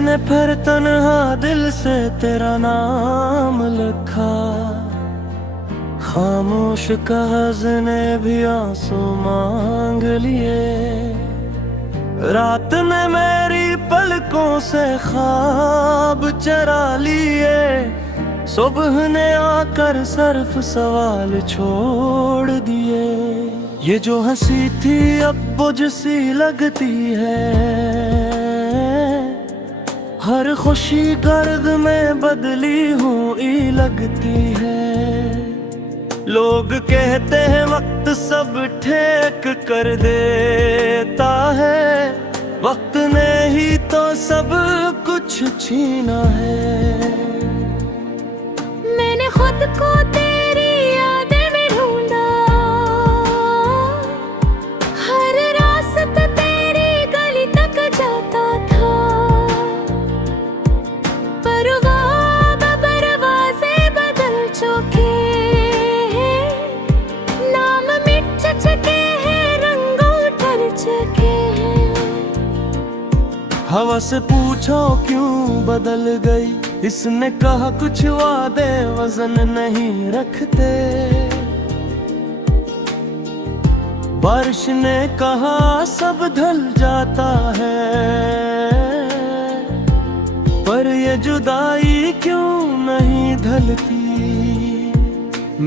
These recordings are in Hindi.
मैंने फिर तन्हा दिल से तेरा नाम लिखा, खामोश कागज ने भी आंसू मांग लिए। रात ने मेरी पलकों से ख्वाब चरा लिए, सुबह ने आकर सिर्फ सवाल छोड़ दिए। ये जो हंसी थी अब बुझ सी लगती है, हर खुशी गर्द में बदली हुई लगती है। लोग कहते हैं वक्त सब ठीक कर देता है, वक्त ने ही तो सब कुछ छीना है। मैंने खुद को तेरी यादें में ढूंढा, हर रास्ता तेरी गली तक जाता था, पर वो दरवाजे बदल चुके हैं, नाम मिट चुके हैं, रंग उतर चुके हैं। हवा से पूछो क्यों बदल गई, इसने कहा कुछ वादे वजन नहीं रखते। बारिश ने कहा सब ढल जाता है, पर ये जुदाई क्यों नहीं ढलती।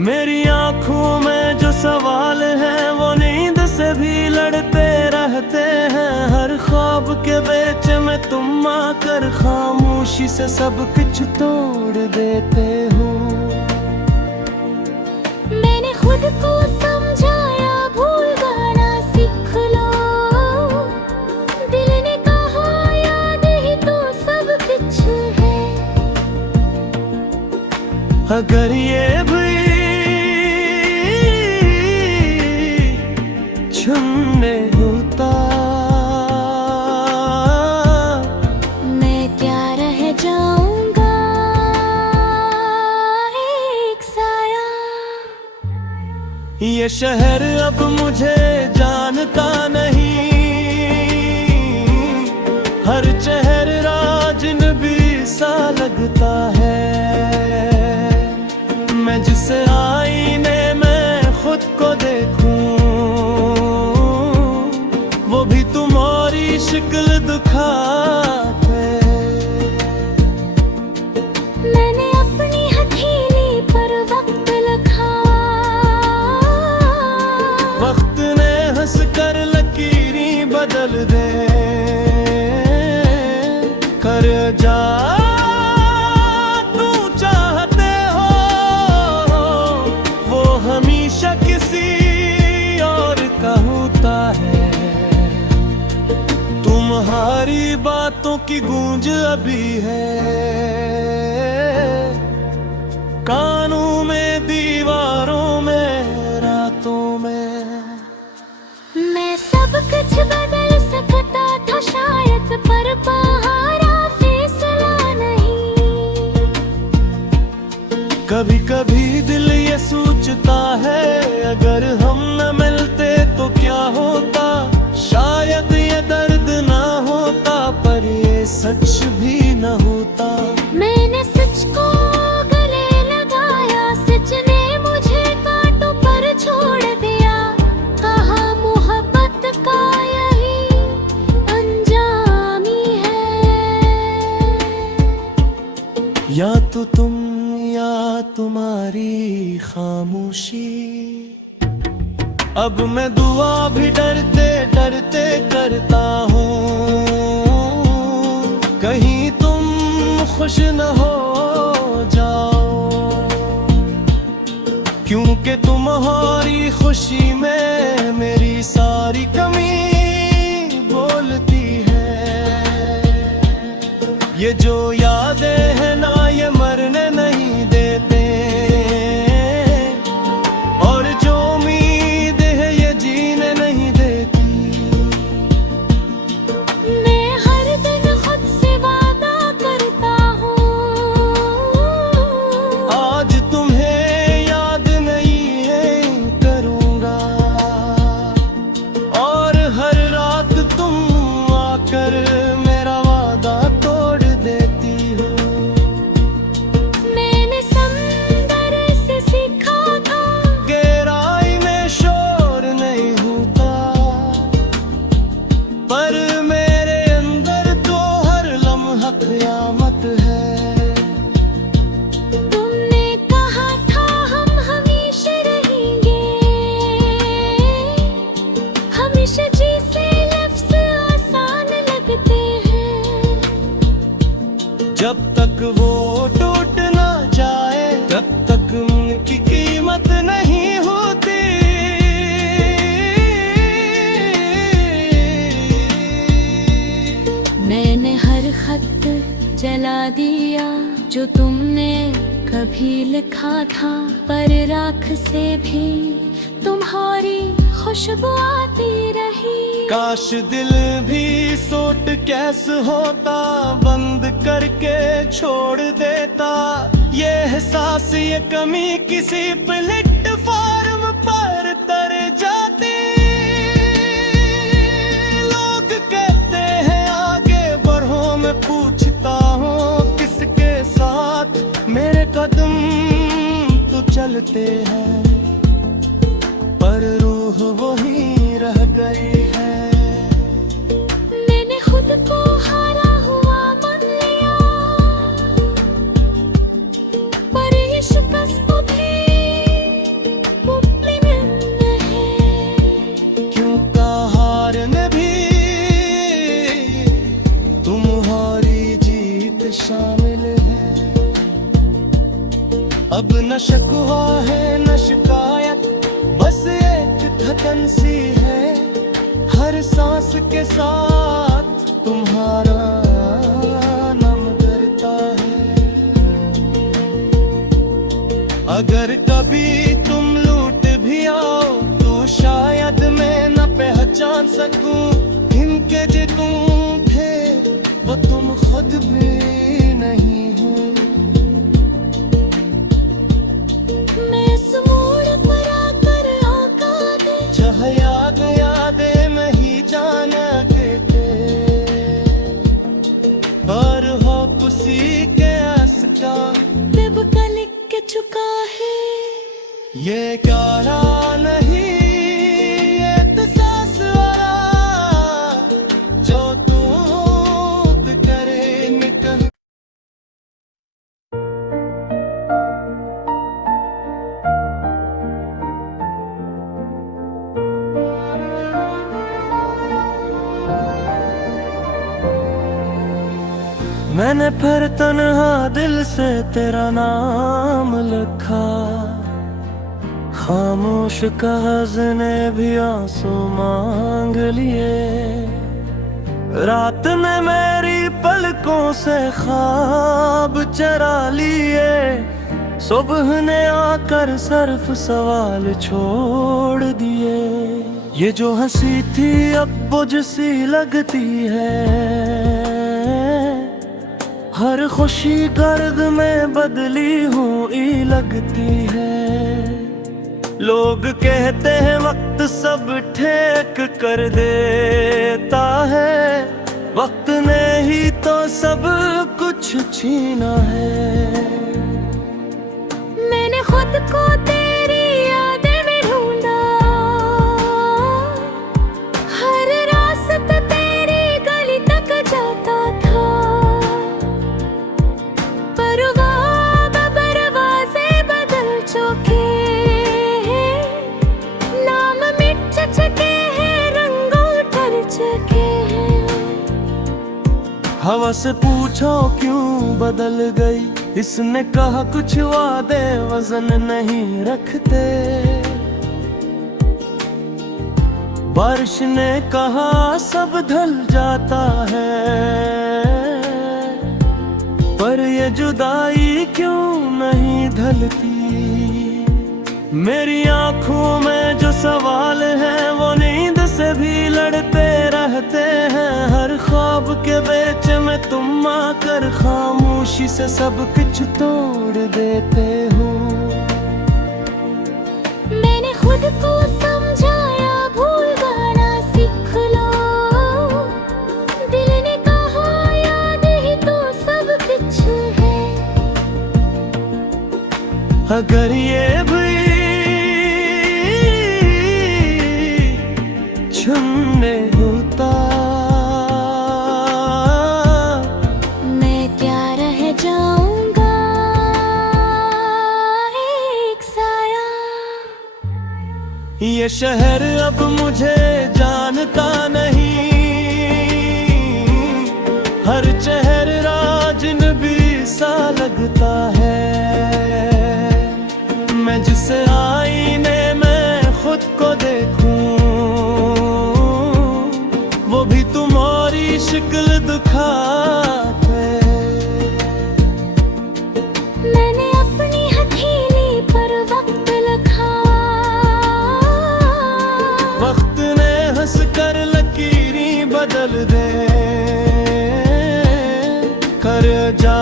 मेरी आंखों में जो सवाल है वो नींद से भी लड़ते रहते हैं। हर ख्वाब के बीच में तुम आकर खामोशी से सब कुछ तोड़ देते हो। मैंने खुद को समझाया भूल जाना सीख लो, दिल ने कहा याद ही तो सब कुछ है। अगर ये भी छुने होता, मैं क्या रह जाऊंगा एक साया। ये शहर अब मुझे जानता नहीं, हर चेहरा अजनबी सा लगता है। मैं जिस आईने में खुद को देखूं, वो भी तुम्हारी शक्ल दिखाते। मैंने अपनी हथेली पर वक्त लिखा, वक्त ने हंस कर लकीरें बदल दे कर जा। तू चाहते हो वो हमेशा किसी और का होता है। तुम्हारी बातों की गूंज अभी है कानों में, दीवारों में, रातों में। मैं सब कुछ बदल सकता था शायद, पर पहाड़ा फैसला नहीं। कभी कभी दिल ये सोचता है अगर हम न मिलते तो क्या होता। शायद ये दर्द ना होता, पर ये सच भी न होता। मैंने सच को गले लगाया, सच ने मुझे कांटों पर छोड़ दिया। कहा मोहब्बत का यही अंजामी है। या तो तुम या तुम्हारी खामोशी, अब मैं दुआ भी डरते डरते करता हूँ, कहीं तुम खुश न हो जाओ। क्योंकि तुम्हारी खुशी में मेरी सारी कमी बोलती है। ये जो यादें हैं ना ये मरने नहीं देते, और जो उम्मीद है ये जीने नहीं देती। मैं हर दिन खुद से वादा करता हूँ, आज तुम्हें याद नहीं है करूँगा, और हर रात तुम आकर मेरा वादा तोड़ क़यामत है। तुमने कहा था हम हमेशा रहेंगे, हमेशा जैसे लफ्ज़ आसान लगते हैं। जब तक वो टूट ना जाए तब तक उनकी कीमत नहीं होती। मैंने हर खत जला दिया जो तुमने कभी लिखा था, पर राख से भी तुम्हारी खुशबू आती रही। काश दिल भी सूट कैसे होता, बंद करके छोड़ देता। ये एहसास ये कमी किसी प्लेटफॉर्म पर तर जाती। लोग कहते हैं आगे बढ़ो, मैं पूछता हूँ किसके साथ। मेरे कदम तो चलते हैं पर रूह वही रह गई है। मैंने खुद को हारा हुआ मान लिया, पर ये शिकस्त भी मुमकिन है। क्योंकि हार में भी तुम्हारी जीत शामिल है। अब न शिकवा है न शिकायत, बस एक धड़कन सी है। हर सांस के साथ तुम्हारा नाम करता है। अगर कभी तुम लूट भी आओ तो शायद मैं न पहचान सकूं। इनके जो तुम थे वो तुम खुद भी नहीं हो। मैं इस मोड़ पर आकर आका दे, चाहे याद यादें नहीं जाना देते, पर हो किसी के आसका बेब का लिख के चुका है। ये गाना नहीं ये तो सांस वाला जो तू करे निकल। मैंने फिर तन्हा दिल से तेरा नाम लिखा, खामोश कागज़ ने भी आंसू मांग लिए। रात ने मेरी पलकों से ख्वाब चरा लिए, सुबह ने आकर सिर्फ सवाल छोड़ दिए। ये जो हंसी थी अब बुझ सी लगती है, हर खुशी गर्द में बदली हुई लगती है। लोग कहते हैं वक्त सब ठीक कर देता है, वक्त ने ही तो सब कुछ छीना है। मैंने खुद को तेरी यादें में ढूंढा, हर रास्ता तेरी गली तक जाता था, पर वो अब दरवाजे बदल चुके हैं। नाम मिट चुके हैं, रंग उतर चुके हैं। हवा से पूछो क्यों बदल गई, इसने कहा कुछ वादे वजन नहीं रखते। बारिश ने कहा सब ढल जाता है, पर ये जुदाई क्यों नहीं ढलती। मेरी आंखों में जो सवाल हैं वो नींद से भी लड़ते रहते हैं। हर ख्वाब के बीच में तुम आकर खामोशी से सब कुछ तोड़ देते हो। मैंने खुद को समझाया भूल जाना सीख लो, दिल ने कहा याद ही तो सब कुछ है। अगर ये भी छुने होता, मैं ये शहर अब मुझे जानता नहीं, हर चेहरा अजनबी सा लगता है। मैं जिस आईने में खुद को देखूं, वो भी तुम्हारी शक्ल दिखाते। मैंने अपनी हथेली पर वक्त लिखा, वक्त ने हंस कर लकीरें बदल दे। कर जा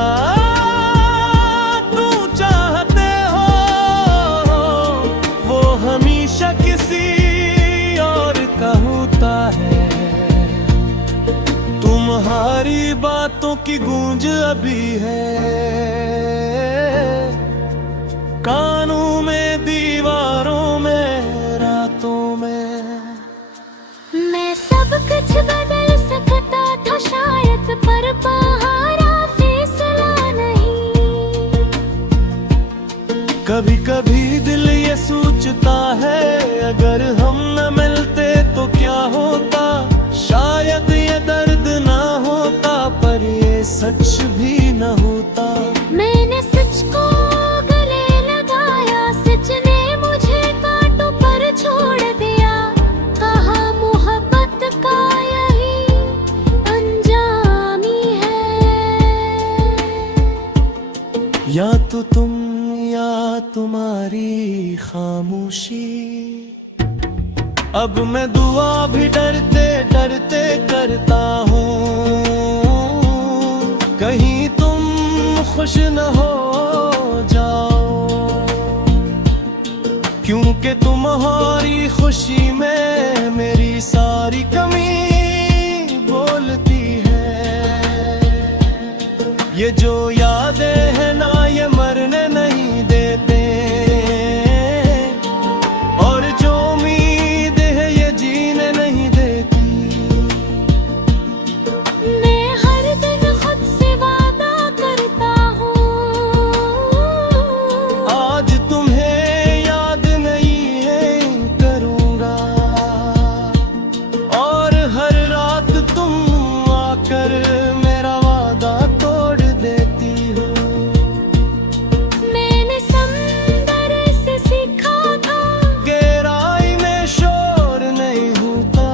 तू चाहते हो, वो हमेशा किसी और का होता है। तुम्हारी बातों की गूंज अभी है कानों में, दीवारों में, रातों में। मैं सब कुछ बदल सकता था शायद, पर पहाड़ा फैसला नहीं। कभी कभी दिल ये सोचता है, अगर हम न मिलते तो क्या होता। शायद ये दर्द ना होता, पर ये सच भी न होता। मैंने सच को गले लगाया, सच ने मुझे कांटों पर छोड़ दिया। कहा मोहब्बत का यही अंजामी है। या तो तुम या तुम्हारी खामोशी। अब मैं दुआ भी डरते डरते करता हूँ, कहीं तुम खुश न हो जाओ। क्योंकि तुम्हारी खुशी में मेरी सारी कमी बोलती है। ये जो यादें हैं ना, ये मरने नहीं देते, और जो उम्मीद है ये जीने नहीं देती। मैं हर दिन खुद से वादा करता हूँ, आज तुम्हें याद नहीं है करूँगा। और हर रात तुम आकर मेरा वादा तोड़ देती हो। मैंने समंदर से सीखा था, गहराई में शोर नहीं होता,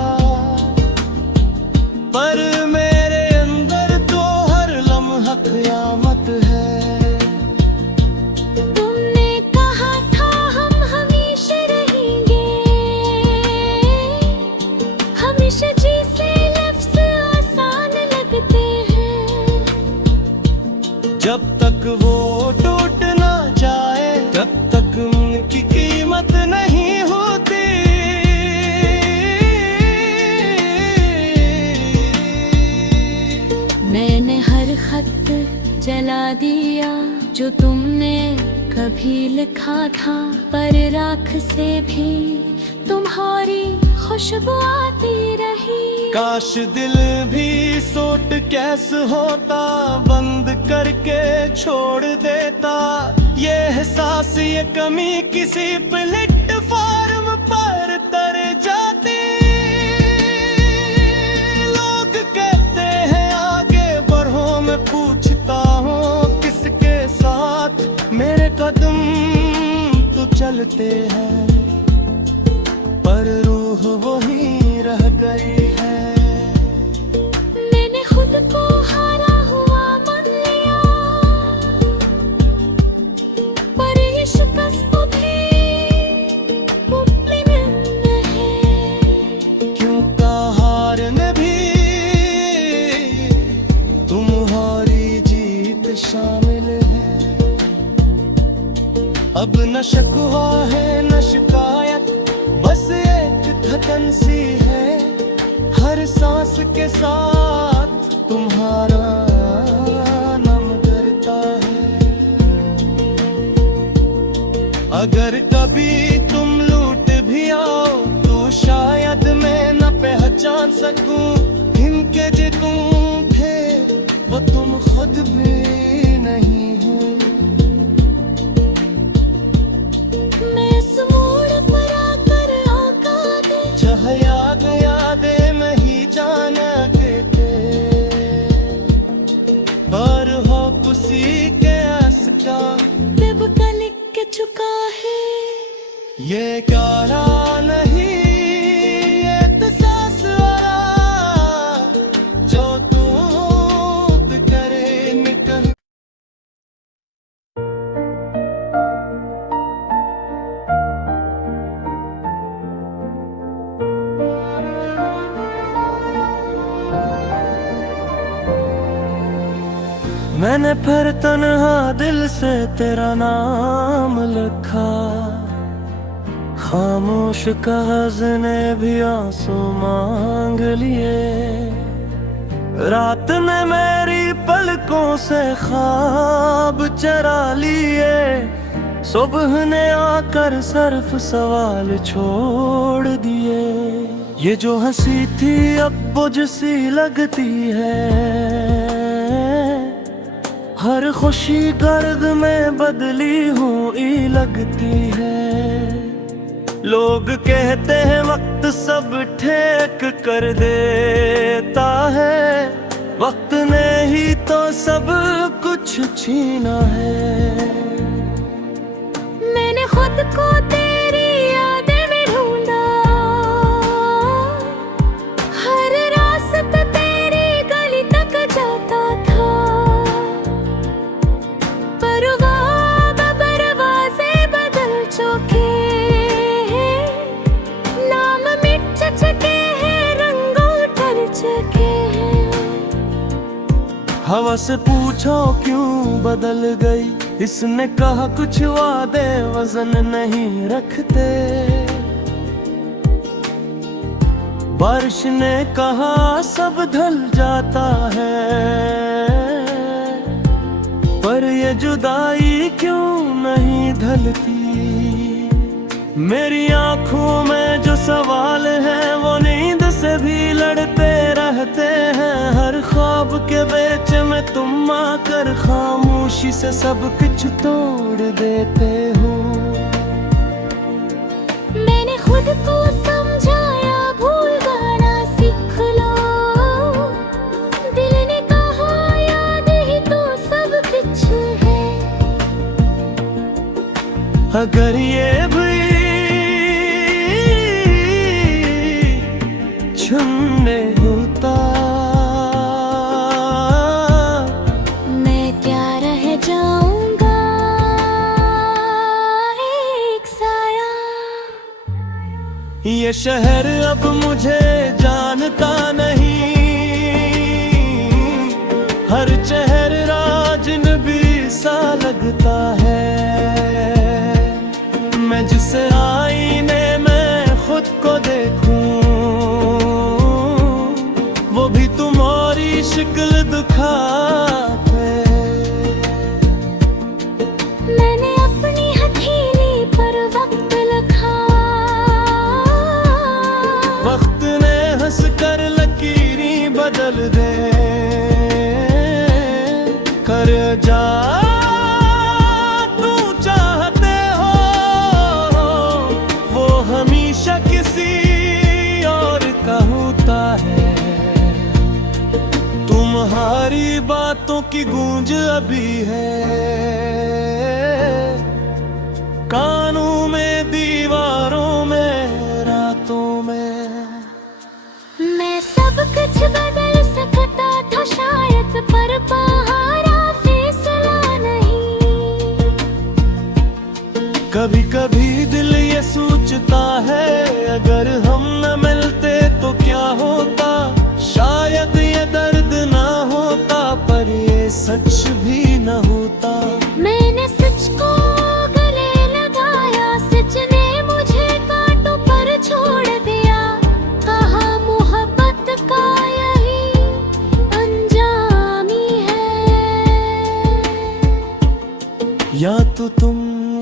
पर मेरे अंदर तो हर लम्हा क़यामत है। तुमने कहा था हम हमेशा रहेंगे, हमेशा जैसे लफ्ज़ आसान लगते हैं। जब तक वो टूट ना जाए, तब तक उनकी कीमत नहीं होती। मैंने हर खत जला दिया जो तुमने कभी लिखा था, पर राख से भी तुम्हारी खुशबू आती रही। काश दिल भी सूट कैसे होता, बंद करके छोड़ देता। ये एहसास ये कमी किसी प्लेटफॉर्म पर तर जाती। लोग कहते हैं आगे बढ़ो, मैं पूछता हूँ किसके साथ। मेरे कदम तो चलते हैं, पर रूह वही रह गई है। मैंने खुद को हारा हुआ मान लिया, पर ये शिकस्त भी मुमकिन है। क्यों का हारने भी तुम्हारी जीत शामिल है। अब न शिकवा है न शिकायत, बस एक धड़कन सी है। हर सांस के साथ तुम्हारा नाम करता है। अगर कभी तुम लूट भी आओ, तो शायद मैं न पहचान सकूं। इनके जो तुम थे वो तुम खुद भी नहीं हो। मैं इस मोड़ पर आकर चुका है। ये प्यारा नहीं ये तो सांस वाला जो तू करे निकल। मैंने फिर तन्हा दिल से तेरा नाम लिखा, खामोश कागज ने भी आंसू मांग लिए। रात ने मेरी पलकों से ख्वाब चरा लिए, सुबह ने आकर सिर्फ सवाल छोड़ दिए। ये जो हंसी थी अब बुझ सी लगती है, हर खुशी गर्द में बदली हुई लगती है। लोग कहते हैं वक्त सब ठीक कर देता है, वक्त ने ही तो सब कुछ छीना है। मैंने खुद को तेरी यादें में ढूंढा, हर रास्ता तेरी गली तक जाता था, पर वो दरवाजे बदल चुके हैं, नाम मिट चुके हैं, रंगों ढल चुके हैं। हवा से पूछो क्यों बदल गई, इसने कहा कुछ वादे वजन नहीं रखते। बारिश ने कहा सब ढल जाता है, पर ये जुदाई क्यों नहीं ढलती। मेरी आंखों में जो सवाल हैं वो नींद से भी लड़ते रहते हैं। हर ख्वाब के बीच में तुम आकर खामोशी से सब कुछ तोड़ देते हो। मैंने खुद को समझाया भूल जाना सीख लो, दिल ने कहा याद ही तो सब कुछ है। अगर ये भी छुने होता, मैं क्या रह जाऊंगा एक साया। ये शहर अब मुझे जानता नहीं, हर चेहरा अजनबी सा लगता है। मैं जिस आईने में खुद को देखूं, वो भी तुम्हारी शक्ल दिखाते। मैंने अपनी हथेली पर वक्त लिखा, वक्त ने हंस कर लकीरें बदल दे कर जा। तू चाहते हो वो हमेशा किसी और का होता है। तुम्हारी बातों की गूंज अभी है कानों में, दीवारों में, रातों में। मैं सब कुछ बदल सकता था शायद, पर पहाड़ा फैसला नहीं। कभी कभी दिल ये सोचता है अगर हम न मिलते तो क्या होता। शायद ये दर्द ना होता, पर ये सच भी न होता। मैंने सच को गले लगाया, सच ने मुझे कांटों पर छोड़ दिया। कहा मोहब्बत का यही अंजामी है। या तो तुम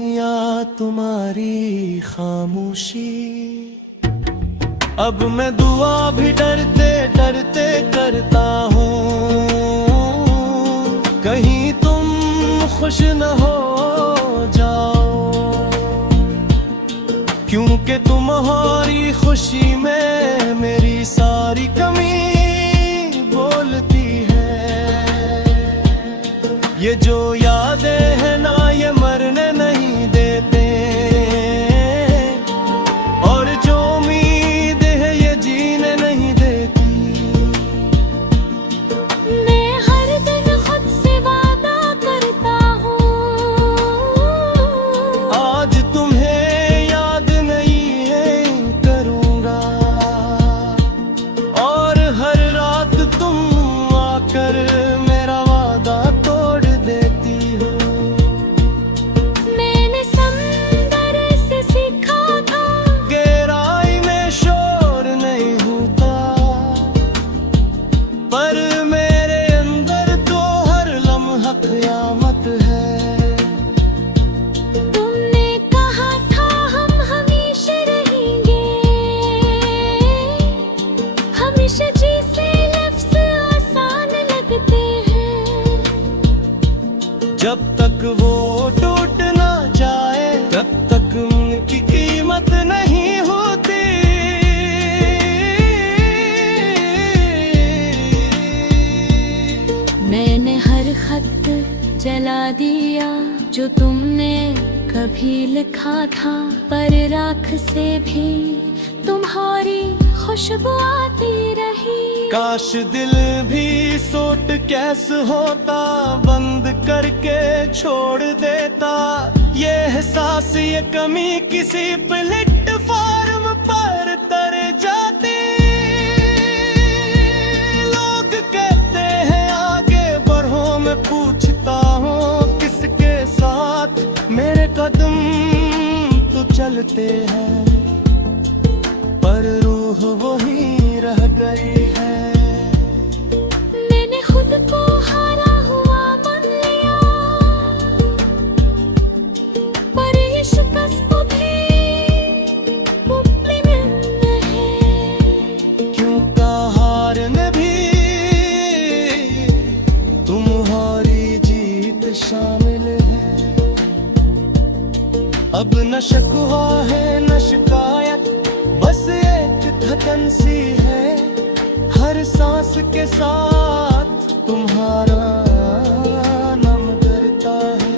या तुम्हारी खामोशी। अब मैं दुआ भी डरते डरते करता हूँ, कहीं तुम खुश न हो जाओ। क्योंकि तुम्हारी खुशी में मेरी सारी कमी बोलती है। ये जो यादें हैं ना ये मरने नहीं देती। जब तक वो टूट ना जाए तब तक उनकी कीमत नहीं होती। मैंने हर खत जला दिया जो तुमने कभी लिखा था, पर राख से भी तुम्हारी खुशबू आती रही। काश दिल भी सूट कैसे होता, बंद करके छोड़ देता। ये एहसास ये कमी किसी प्लेटफॉर्म पर तर जाती। लोग कहते हैं आगे बढ़ो, मैं पूछता हूँ किसके साथ। मेरे कदम तो चलते हैं पर रूह वही रह गई है। मैंने खुद को हारा हुआ मान लिया, पर ये शिकस्त भी मुमकिन है। क्यों का हार में भी तुम्हारी जीत शामिल है। अब न शिकवा है न शिकायत, बस एक धड़कन सी है। हर सांस के साथ तुम्हारा नाम करता है।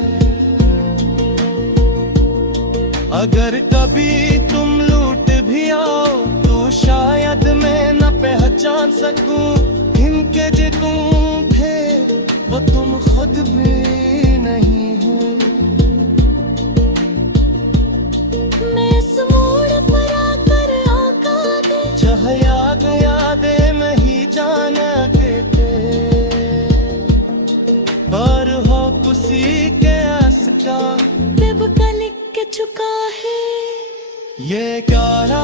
अगर कभी तुम लूट भी आओ तो शायद मैं न पहचान सकूं। इनके जितूं थे वो तुम खुद भी नहीं हो। यादें नहीं जाना देते, पर हो किसी के आसता। बेब का लिख के चुका है ये कारा